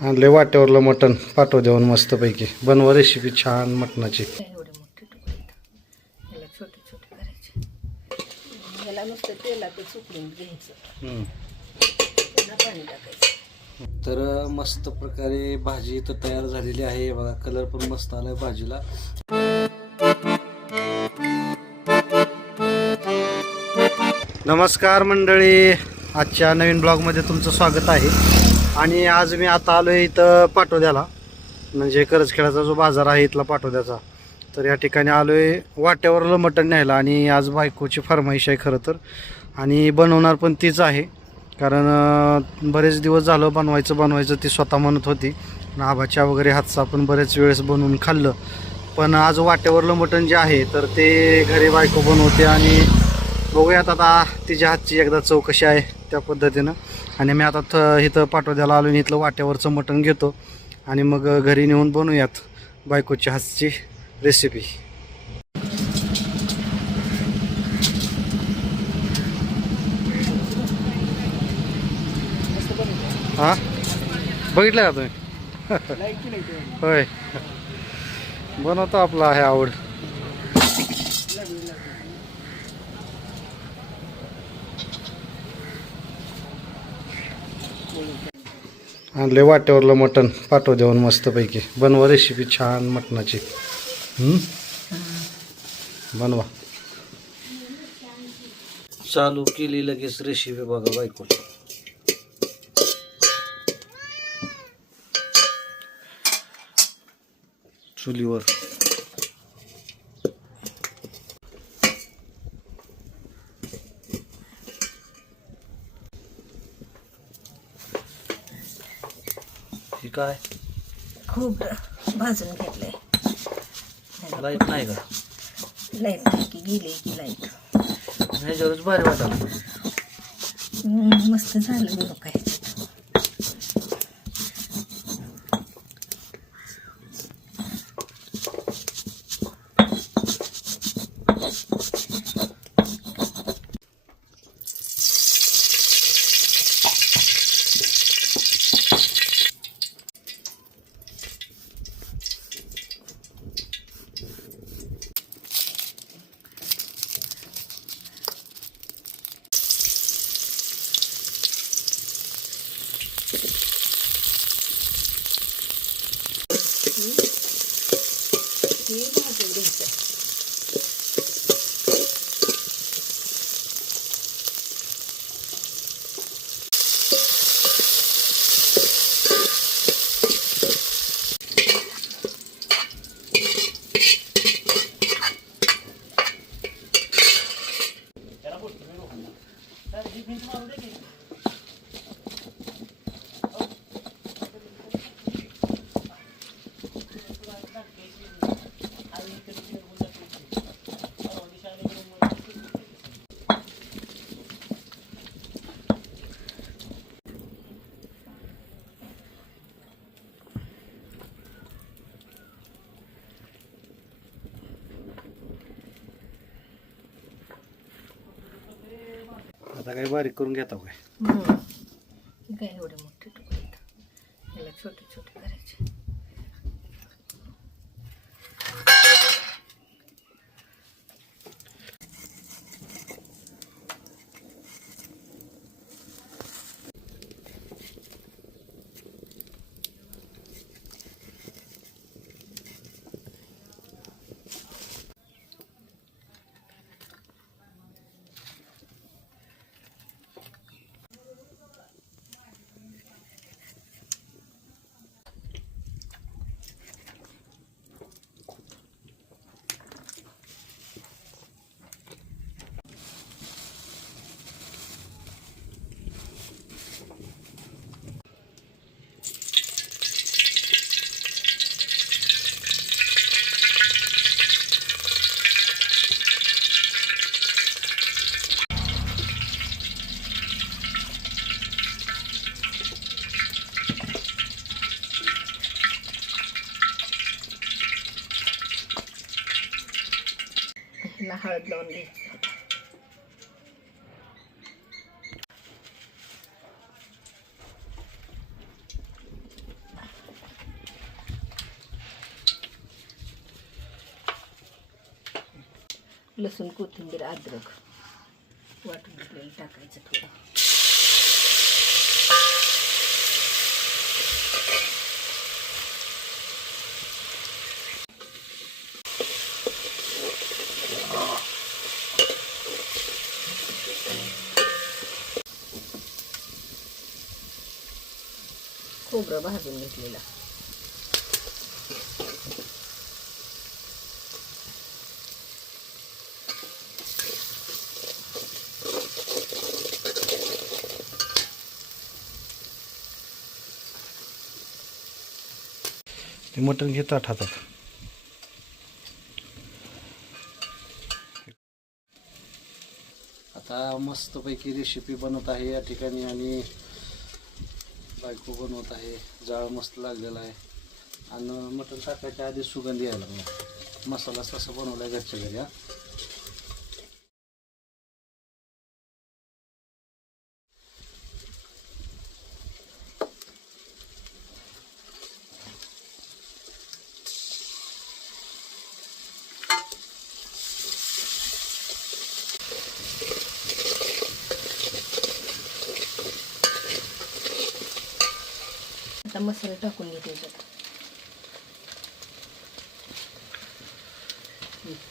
आणले वाट्यावरलं मटण पाठव देऊन मस्तपैकी. बनवा रेसिपी छान मटणाची. एवढे मोठे तुकडे याला छोटे छोटे करायचे. याला नुसतं तेलातच उकळून घ्यायचं, त्यांना पाणी टाकायचं. तर मस्त प्रकारे भाजी इथं तयार झालेली आहे बघा. कलर पण मस्त आलाय भाजीला. नमस्कार मंडळी, आजच्या नवीन ब्लॉगमध्ये तुमचं स्वागत आहे. आणि आज मी आता आलो आहे इथं पाटोद्याला, म्हणजे करजखेडाचा जो बाजार आहे इथला पाटोद्याचा. तर या ठिकाणी आलो आहे वाट्यावरलं मटण न्यायला. आणि आज बायकोची फरमाईश आहे खरं तर, आणि बनवणार पण तीच आहे. कारण बरेच दिवस झालं बनवायचं ती स्वतः म्हणत होती. आबाच्या वगैरे हातचा आपण बरेच वेळेस बनवून खाल्लं, पण आज वाट्यावरलं मटण जे आहे तर ते घरी बायको बनवते. आणि बघूयात आता तिच्या हातची एकदा चव कशी आहे त्या पद्धतीनं. आणि मी आता इथं पाटोद्याला आलो, इथलं वाट्यावरचं मटण घेतो आणि मग घरी नेऊन बनवूयात बायकोच्या हातची रेसिपी. हां, बघितलं का तुम्ही? होय, बनवतो, आपला आहे आवड. आणले वाट्यावरलं मटण पाठव देऊन मस्तपैकी. बनवा रेसिपी छान मटणाची. बनवा. चालू केली लगेच रेसिपी बघा बायको. चुलीवर ही काय खूप भाजून घेतलंय. लाईट नाही का? लाईट नाही की गेली की लाईट. ह्याच्यावरच भारी वाटायला. मस्त झालं बघ काय. आता काही बारीक करून घेता काय? काय एवढे मोठे तुकडे याला छोटे छोटे करायचे. ह्याला हळद लावून घ्यायची. लसूण कोथिंबीर अद्रक वाटून घेतलेलं टाकायचं थोडं. खोबरं भाजून घेतलेलं. ते मटण घेतात हातात. आता मस्तपैकी रेसिपी बनत आहे या ठिकाणी आणि बायको बनवत आहे. जाळ मस्त लागलेला आहे आणि मटण टाकायच्या आधी सुगंध यायला लागला. मसाला तसा बनवला आहे घरच्या घरी. आता मसाला टाकून घेते त्याच्यात.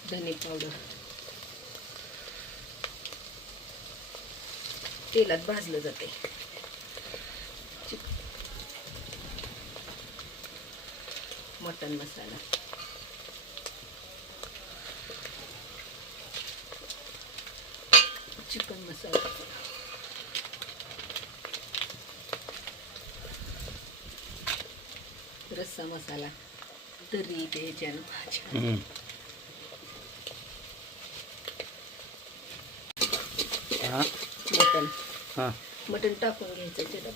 धने पावडर तेलात भाजलं जाते. मटन मसाला, चिकन मसाला, रस्सा मसाला, तरी त्याच्यानं भाज्या. मटण टाकून घ्यायचं त्याच्यात.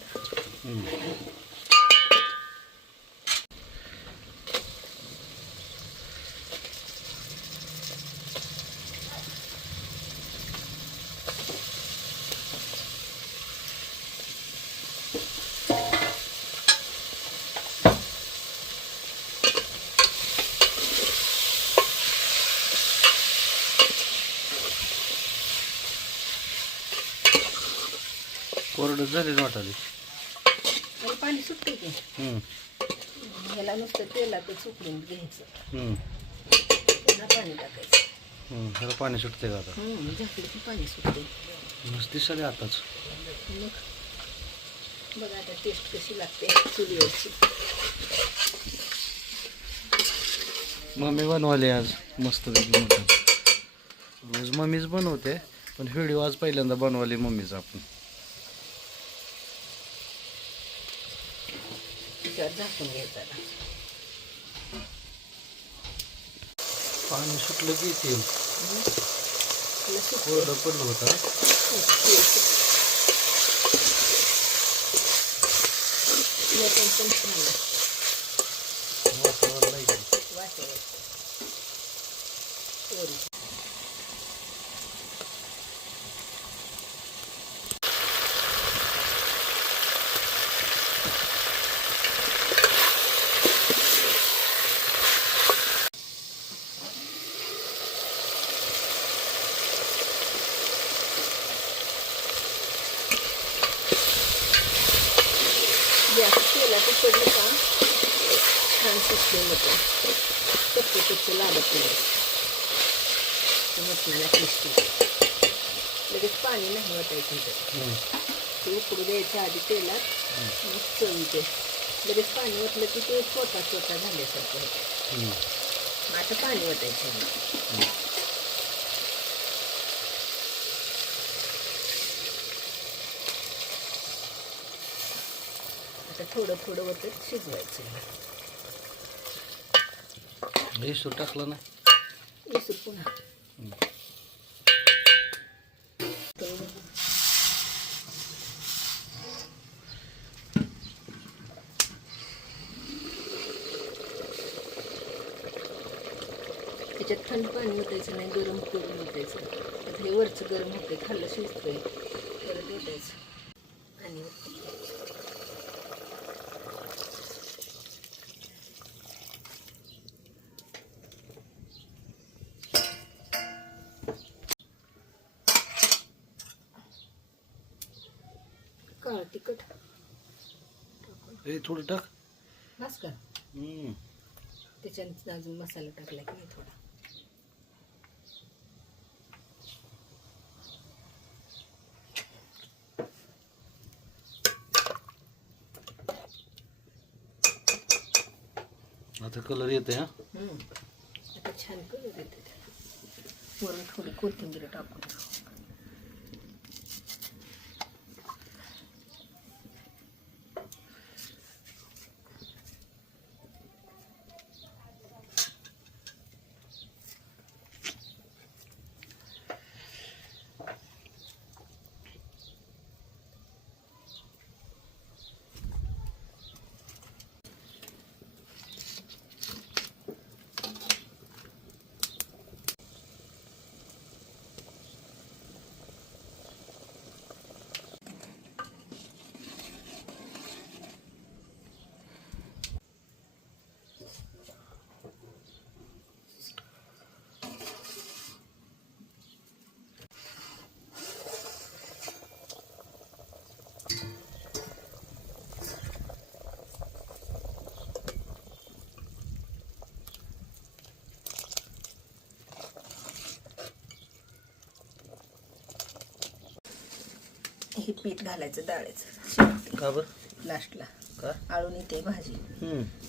कोरडं झालेलं वाटाले. आणि पाणी सुटते की ह्याला नुसतं तेलातच उकळून घ्यायचं. पुन्हा पाणी टाकायचं. ह्याला पाणी सुटते का आता? झाकलं की पाणी सुटते. नुसती सगळे आताच. मग बघा आता टेस्ट कशी लागते चुलीवरची. मम्मी बनवाले आज मस्त मटण. रोज मम्मीच बनवते पण व्हिडिओ आज पहिल्यांदा बनवली मम्मीच. आपण झाकून घ्यायचं. पाणी सुटलं की तेल कोरडं पडलं होतं. वातावरण लागेल. तेलाचं पडलं का छान शिजते मटण. कच्च लागत नाही मटणाला. टेस्टी लगेच पाणी नाही वाटायचं त्यात. ते उकडू द्यायच्या आधी तेलात मग चव येते. लगेच पाणी ओतलं की ते छोटा झाल्यासारखं होतं. आता पाणी ओतायचं. आता थोडं वतत शिजवायचं. इसूर टाकलं ना. इसूर पुन्हा त्याच्यात थंड पाणी ओतायचं नाही, गरम करून ओतायचं. आता हे वरचं गरम होते, खाल्लं शिजतंय परत ओतायचं. आणि काळं तिखट हे थोडं टाक. बस का त्याच्यात अजून मसाला टाकला की नाही थोडा. आता कलर येते. हा आता छान कलर येते त्याला. वरून थोडी कोथिंबीर टाकून. हे पीठ घालायचं डाळीचं का बरं? लास्टला का आळून येते भाजी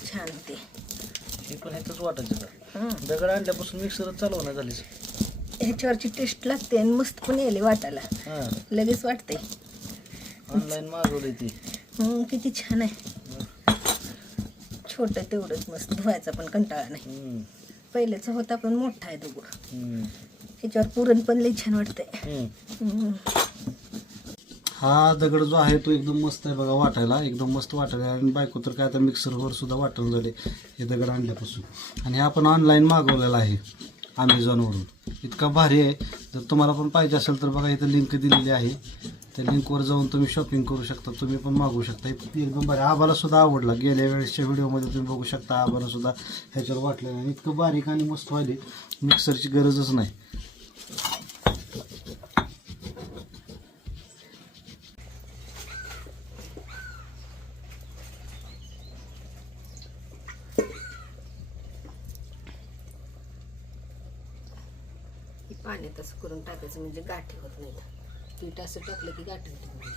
छान होते. हे पण ह्याच वाटायचं का? दगड आणल्यापासून मिक्सरच चालवणार झालीच. ह्याच्यावरची टेस्ट लागते आणि मस्त पण येले वाटायला. लगेच वाटते. ऑनलाईन मागवली ती. किती छान आहे. छोटं तेवढंच मस्त, धुवायचा पण कंटाळा नाही. पहिल्याचा होता पण मोठा आहे दगड. ह्याच्यावर पुरण पण लई छान वाटतंय. हा दगड जो आहे तो एकदम मस्त आहे बघा वाटायला, एकदम मस्त वाटायला. आणि बायको तर काय आता मिक्सरवर सुद्धा वाटून झाले हे दगड आणल्यापासून. आणि हा आपण ऑनलाईन मागवलेला आहे अमेझॉनवरून. इतका भारी आहे. जर तुम्हाला पण पाहिजे असेल तर बघा इथं लिंक दिलेली आहे. त्या लिंकवर जाऊन तुम्ही शॉपिंग करू शकता. तुम्ही पण मागवू शकता. एकदम भारी. आबाला सुद्धा आवडला. गेल्या वेळेसच्या व्हिडिओमध्ये तुम्ही बघू शकता आबाला सुद्धा ह्याच्यावर वाटलेलं आहे. इतकं बारीक आणि मस्त व्हायले, मिक्सरची गरजच नाही. पाण्यात असं करून टाकायचं म्हणजे गाठी होत नाहीत. पीठ असं टाकलं की गाठी होत नाही.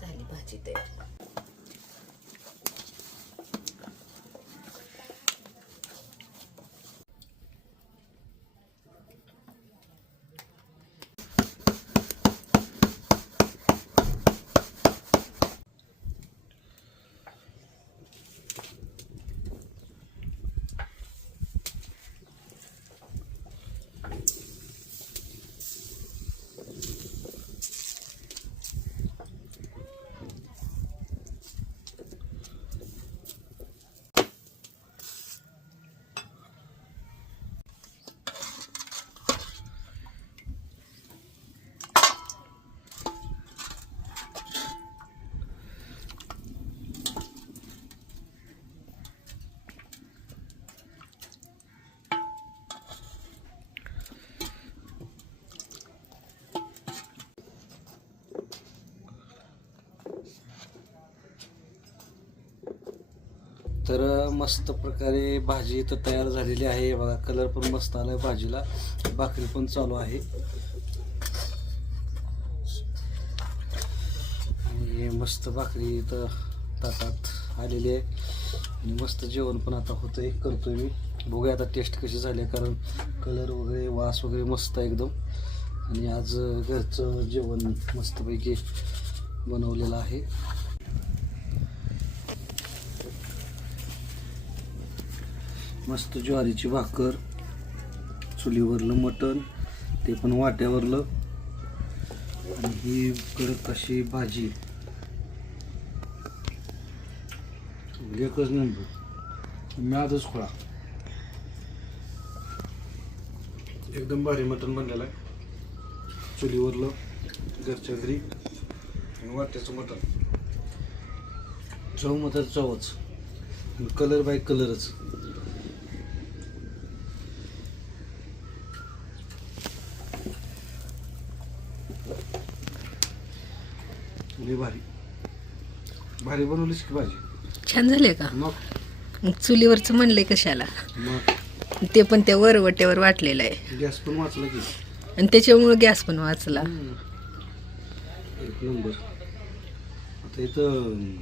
झाली भाजी तयार. तर मस्त प्रकारे भाजी इथं तयार झालेली आहे बघा. कलर पण मस्त आलाय भाजीला. भाकरी पण चालू आहे. आणि मस्त भाकरी इथं ताटात आलेली आहे. आणि मस्त जेवण पण आता होतंय, करतोय मी. बघूया आता टेस्ट कशी झाली, कारण कलर वगैरे वास वगैरे मस्त आहे एकदम. आणि आज घरचं जेवण मस्तपैकी बनवलेलं आहे. मस्त ज्वारीची भाकर, चुलीवरलं मटण, ते पण वाट्यावरलं. आणि ही कडक अशी भाजी. एकच नंबर, म्यादच खोळा. एकदम भारी मटण बनलेलं आहे. चुलीवरलं, घरच्या घरी, आणि वाट्याचं मटण. चव मात्र चवच, कलर बाय कलरच. लय भारी भारी बनवलीस की भाजी. छान झाले का? मग मग चुलीवरचं म्हणलंय कशाला? मग ते पण त्या वरवट्यावर वाटलेलं आहे गॅस पण वाचला की. आणि त्याच्यामुळे गॅस पण वाचला. एक नंबर. आता इथं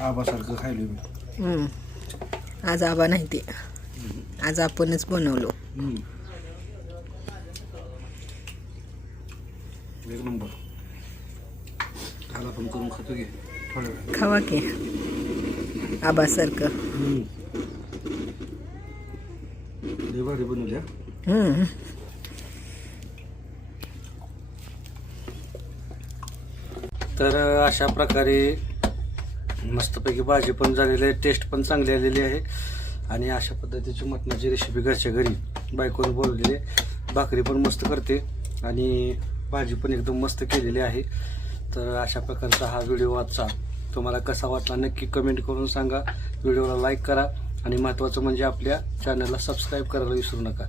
आबासारखं खायलो मी. हम्म. आज आबा नाही ते, आज आपणच बनवलो. एक नंबर. ह्याला पण करून खातो घे थोड्या वेळ. खावा की आबासारखं. लय भारी बनवल्या. हम्म. तर अशा प्रकारे मस्तपैकी भाजी पण झालेली आहे, टेस्ट पण चांगली आलेली आहे. आणि अशा पद्धतीची मटणाची रेसिपी घरच्या घरी बायकोने बोलवलेली आहे. भाकरी पण मस्त करते आणि भाजी पण एकदम मस्त केलेली आहे. तर अशा प्रकारचा हा व्हिडिओ आजचा तुम्हाला कसा वाटला नक्की कमेंट करून सांगा. व्हिडिओला लाईक करा आणि महत्त्वाचं म्हणजे आपल्या चॅनलला सबस्क्राईब करायला विसरू नका.